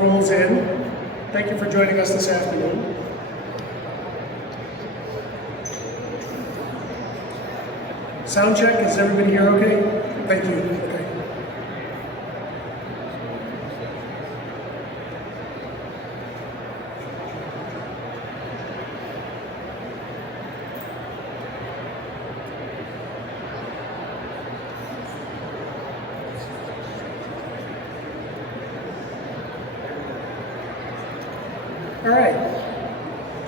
rolls in. Thank you for joining us this afternoon. Sound check, is everybody here okay? Thank you. Okay. All right,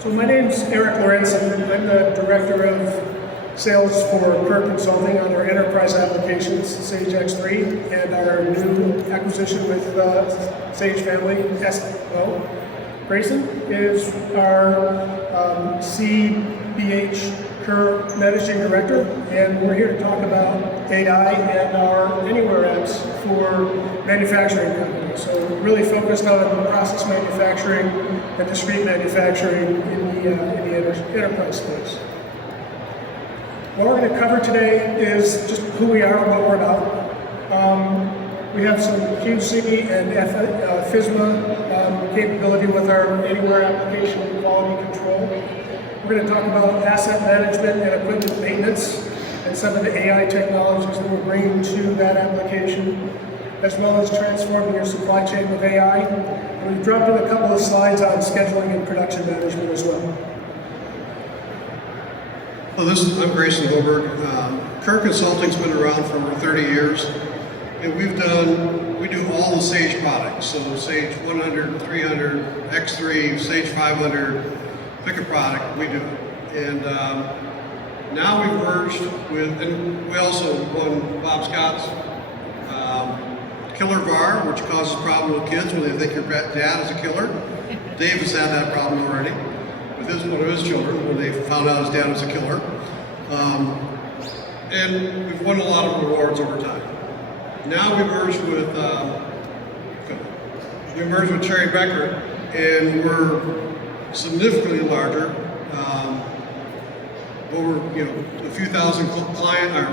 so my name's Eric Lorenzen. I'm the Director of Sales for Kerr Consulting on our enterprise applications, Sage X3, and our new acquisition with Sage Family, SO. Grayson is our CBH Kerr Managing Director, and we're here to talk about AI and our Anywhere apps for manufacturing companies. So we're really focused on process manufacturing and discrete manufacturing in the enterprise space. What we're going to cover today is just who we are and what we're about. We have some QC and FISMA capability with our Anywhere application and quality control. We're going to talk about asset management and equipment maintenance and some of the AI technologies that we're bringing to that application, as well as transforming your supply chain with AI. And we've dropped in a couple of slides on scheduling and production management as well. I'm Grayson Goldberg. Kerr Consulting's been around for over 30 years, and we do all the Sage products. So Sage 100, 300, X3, Sage 500, pick a product, we do it. And now we've merged with, and we also won Bob Scott's Killer VAR, which causes problems with kids when they think your dad is a killer. Dave has had that problem already with one of his children when they found out his dad was a killer. And we've won a lot of awards over time. Now we merged with Cherry Bekaert, and we're significantly larger. Over a few thousand clients, or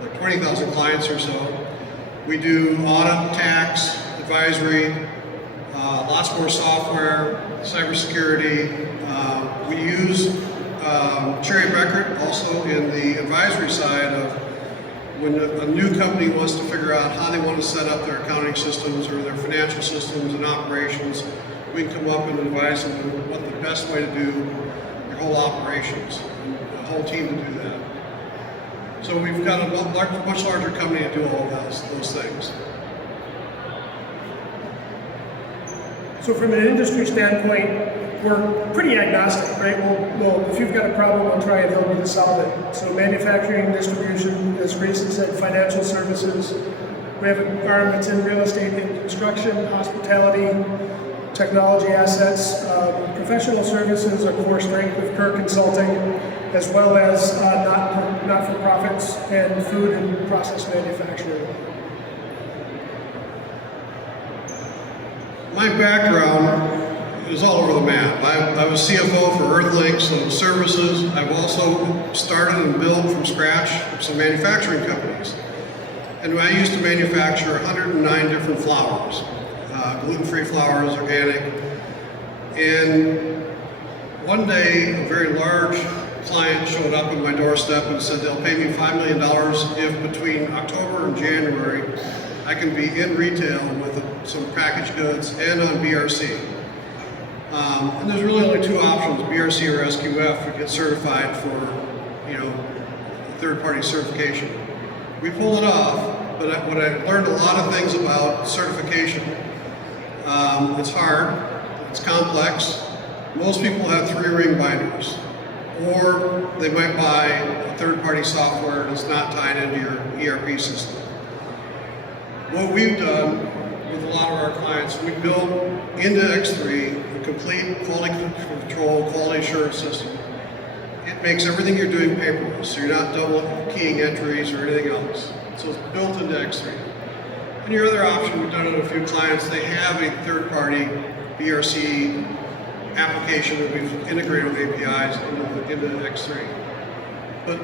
like 20,000 clients or so. We do audit, tax, advisory, lots more software, cybersecurity. We use Cherry Bekaert also in the advisory side of when a new company wants to figure out how they want to set up their accounting systems or their financial systems and operations. We can come up and advise them on what the best way to do your whole operations, and a whole team to do that. So we've got a much larger company to do all of those things. So from an industry standpoint, we're pretty agnostic, right? Well, if you've got a problem, we'll try and help you to solve it. So manufacturing, distribution, as Grayson said, financial services. We have environments in real estate and construction, hospitality, technology assets, professional services, a core strength with Kerr Consulting, as well as not-for-profits and food and process manufacturing. My background is all over the map. I was CFO for Earthlink, and services. I've also started and built from scratch some manufacturing companies. And I used to manufacture 109 different flours, gluten-free flours, organic. And one day, a very large client showed up at my doorstep and said they'll pay me $5 million if between October and January I can be in retail with some packaged goods and on BRC. And there's really only two options, BRC or SQF, to get certified for, third-party certification. We pulled it off, but I learned a lot of things about certification. It's hard, it's complex. Most people have 3-ring binders, or they might buy a third-party software that's not tied into your ERP system. What we've done with a lot of our clients, we built into X3 a complete quality control, quality assurance system. It makes everything you're doing paperless, so you're not double keying entries or anything else. So it's built into X3. And your other option, we've done it with a few clients, they have a third-party BRC application that we've integrated with APIs into X3. But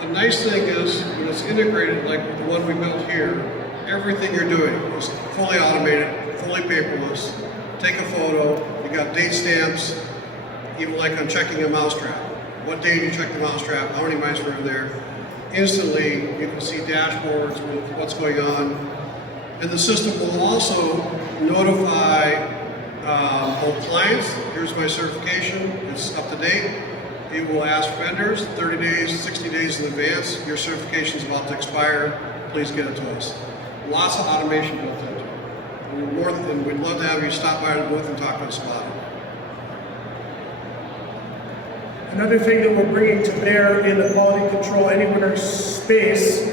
the nice thing is, when it's integrated like the one we built here, everything you're doing is fully automated, fully paperless. Take a photo, you got date stamps, even like I'm checking a mousetrap. What day did you check the mousetrap? How many mice were in there? Instantly, you can see dashboards with what's going on. And the system will also notify both clients, here's my certification, it's up to date. It will ask vendors 30 days, 60 days in advance, your certification is about to expire, please get it to us. Lots of automation built into it. We'd love to have you stop by the booth and talk to us about it. Another thing that we're bringing to bear in the quality control anywhere space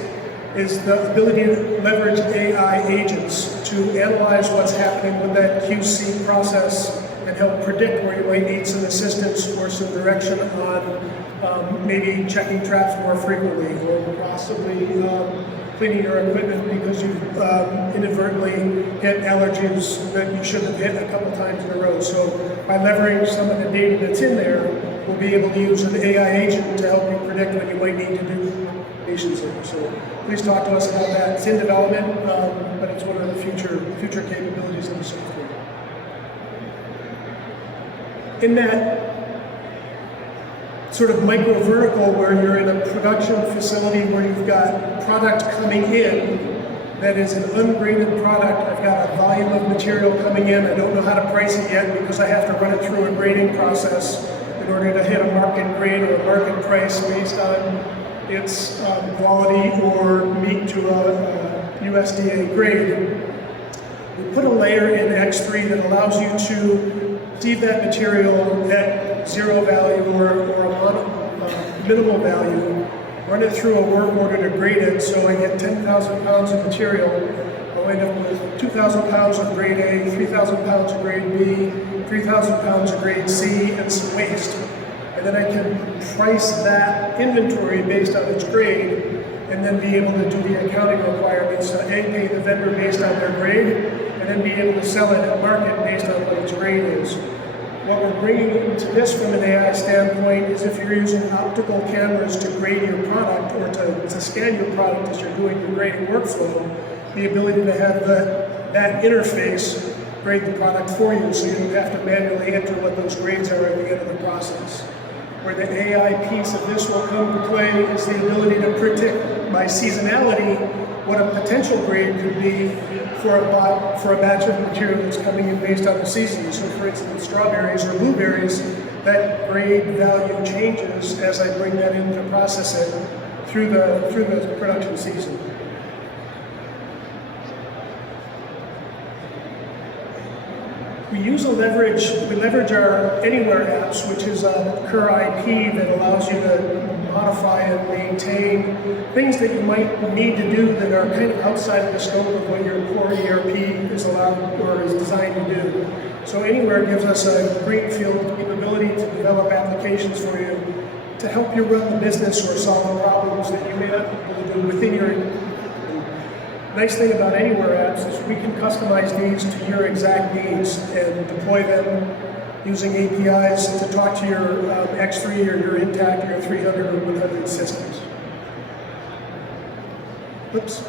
is the ability to leverage AI agents to analyze what's happening with that QC process and help predict where you might need some assistance or some direction on maybe checking traps more frequently or possibly cleaning your equipment because you've inadvertently hit allergens that you shouldn't have hit a couple times in a row. So by leveraging some of the data that's in there, we'll be able to use an AI agent to help you predict when you might need to do patients in. So please talk to us about that. It's in development, but it's one of the future capabilities of the software. In that sort of micro vertical where you're in a production facility where you've got product coming in that is an ungraded product. I've got a volume of material coming in. I don't know how to price it yet because I have to run it through a grading process in order to hit a market grade or a market price based on its quality or meet to a USDA grade. We put a layer in X3 that allows you to receive that material at zero value or a minimal value, run it through a work order to grade it, so I get 10,000 pounds of material. I'll end up with 2,000 pounds of grade A, 3,000 pounds of grade B, 3,000 pounds of grade C, and some waste. And then I can price that inventory based on its grade, and then be able to do the accounting requirements to pay the vendor based on their grade, and then be able to sell it at market based on what its grade is. What we're bringing into this from an AI standpoint is if you're using optical cameras to grade your product or to scan your product as you're doing your grading workflow, the ability to have that interface grade the product for you so you don't have to manually enter what those grades are at the end of the process. Where the AI piece of this will come to play is the ability to predict by seasonality what a potential grade could be for a batch of material that's coming in based on the season. So for instance, strawberries or blueberries, that grade value changes as I bring that in to process it through the production season. We leverage our Anywhere apps, which is a Cur IP that allows you to modify and maintain things that you might need to do that are kind of outside of the scope of what your core ERP is allowed or is designed to do. So Anywhere gives us a greenfield capability to develop applications for you to help you run the business or solve problems that you may not be able to do within your. Nice thing about Anywhere apps is we can customize these to your exact needs and deploy them using APIs to talk to your X3 or your Intact or your 300 or 100 systems. Oops.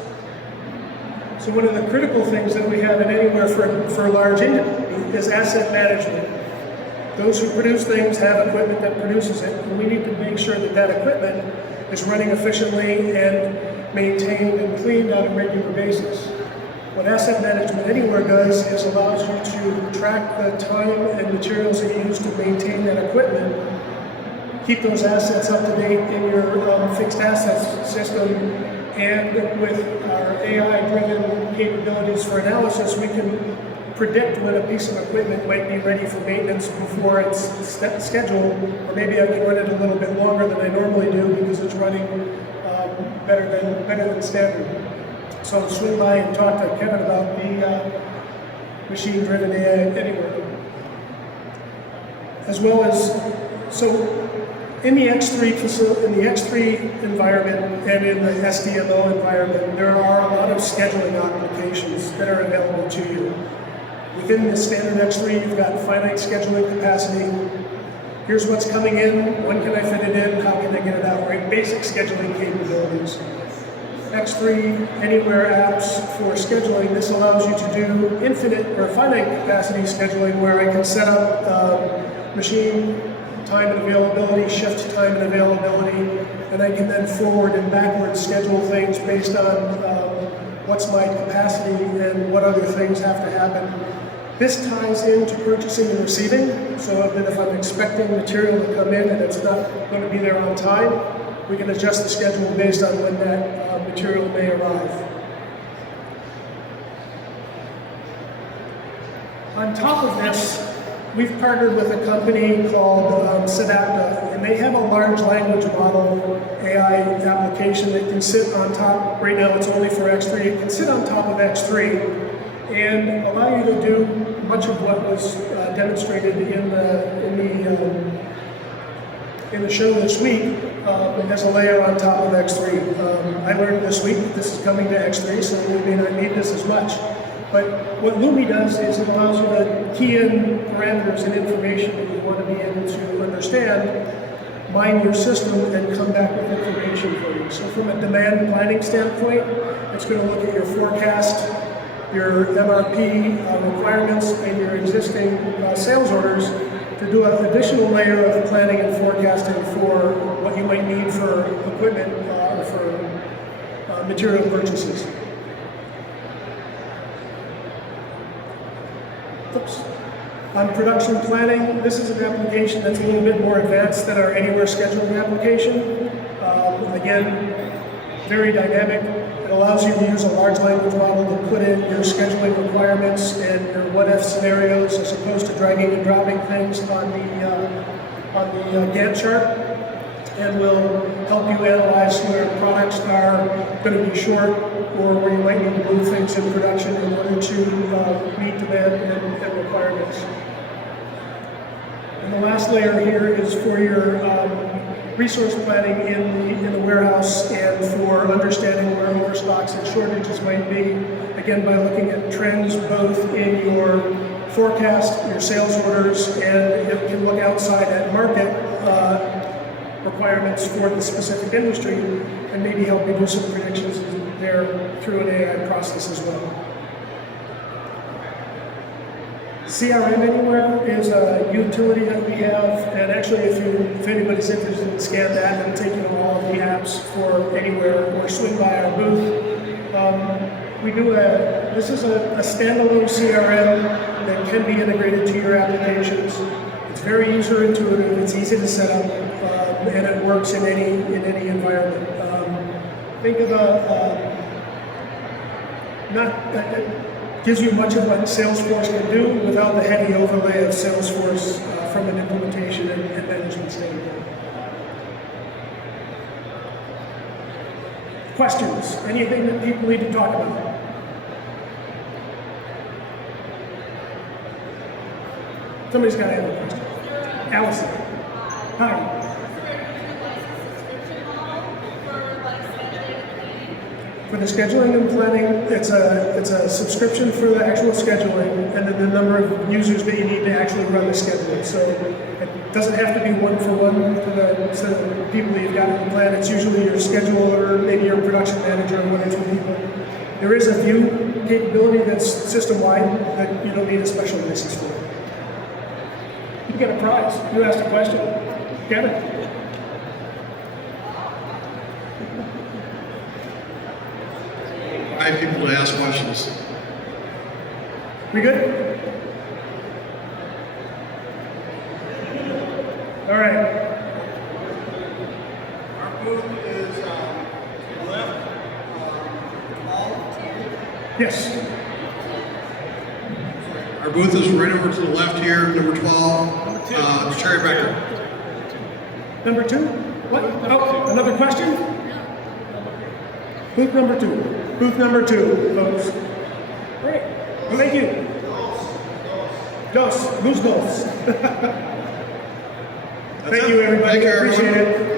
So one of the critical things that we have in Anywhere for a large industry is asset management. Those who produce things have equipment that produces it, and we need to make sure that that equipment is running efficiently and maintained and cleaned on a regular basis. What Asset Management Anywhere does is allows you to track the time and materials that you use to maintain that equipment, keep those assets up to date in your fixed assets system, and with our AI-driven capabilities for analysis, we can predict when a piece of equipment might be ready for maintenance before it's scheduled, or maybe I can run it a little bit longer than I normally do because it's running better than standard. So I'll swing by and talk to Kevin about the machine-driven AI Anywhere. As well as, so in the X3 environment and in the SDMO environment, there are a lot of scheduling applications that are available to you. Within the standard X3, you've got finite scheduling capacity. Here's what's coming in, when can I fit it in, how can I get it out, right? Basic scheduling capabilities. X3 Anywhere apps for scheduling. This allows you to do infinite or finite capacity scheduling where I can set up machine time and availability, shift time and availability, and I can then forward and backward schedule things based on what's my capacity and what other things have to happen. This ties into purchasing and receiving, so that if I'm expecting material to come in and it's not going to be there on time, we can adjust the schedule based on when that material may arrive. On top of this, we've partnered with a company called Sedapta, and they have a large language model AI application that can sit on top. Right now it's only for X3. It can sit on top of X3 and allow you to do much of what was demonstrated in the show this week as a layer on top of X3. I learned this week that this is coming to X3, so we may not need this as much. But what Lumi does is it allows you to key in parameters and information that you want to be able to understand, mine your system, and come back with information for you. So from a demand planning standpoint, it's going to look at your forecast, your MRP requirements, and your existing sales orders to do an additional layer of planning and forecasting for what you might need for equipment or for material purchases. Oops. On production planning, this is an application that's a little bit more advanced than our Anywhere scheduling application. Again, very dynamic. It allows you to use a large language model to put in your scheduling requirements and your what-if scenarios as opposed to dragging and dropping things on the Gantt chart, and will help you analyze where products are going to be short or where you might need to move things in production in order to meet demand and requirements. And the last layer here is for your resource planning in the warehouse and for understanding where overstocks and shortages might be, again by looking at trends both in your forecast, your sales orders, and it can look outside at market requirements for the specific industry and maybe help you do some predictions there through an AI process as well. CRM Anywhere is a utility that we have, and actually if anybody's interested in scan that and take you to all of the apps for Anywhere or swing by our booth. This is a standalone CRM that can be integrated to your applications. It's very user intuitive, it's easy to set up, and it works in any environment. Think of it gives you much of what Salesforce can do without the heavy overlay of Salesforce from an implementation and management standpoint. Questions? Anything that people need to talk about? Somebody's got to have a question. Allison. Hi. For the scheduling and planning, it's a subscription for the actual scheduling, and then the number of users that you need to actually run the scheduling. So it doesn't have to be one-for-one to the people that you've got in the plan. It's usually your scheduler, maybe your production manager, or one or two people. There is a view capability that's system-wide that you don't need a special license for. You get a prize. You asked a question. Get it. 5 people to ask questions. We good? All right. Our booth is left. Yes. Our booth is right over to the left here, number 12, Cherry Becker. Number 2? What? Oh, another question? Booth number 2. Booth number 2, folks. Great. Well, thank you. Dos. Who's dos? Thank you, everybody. Thank you, everyone. Appreciate it.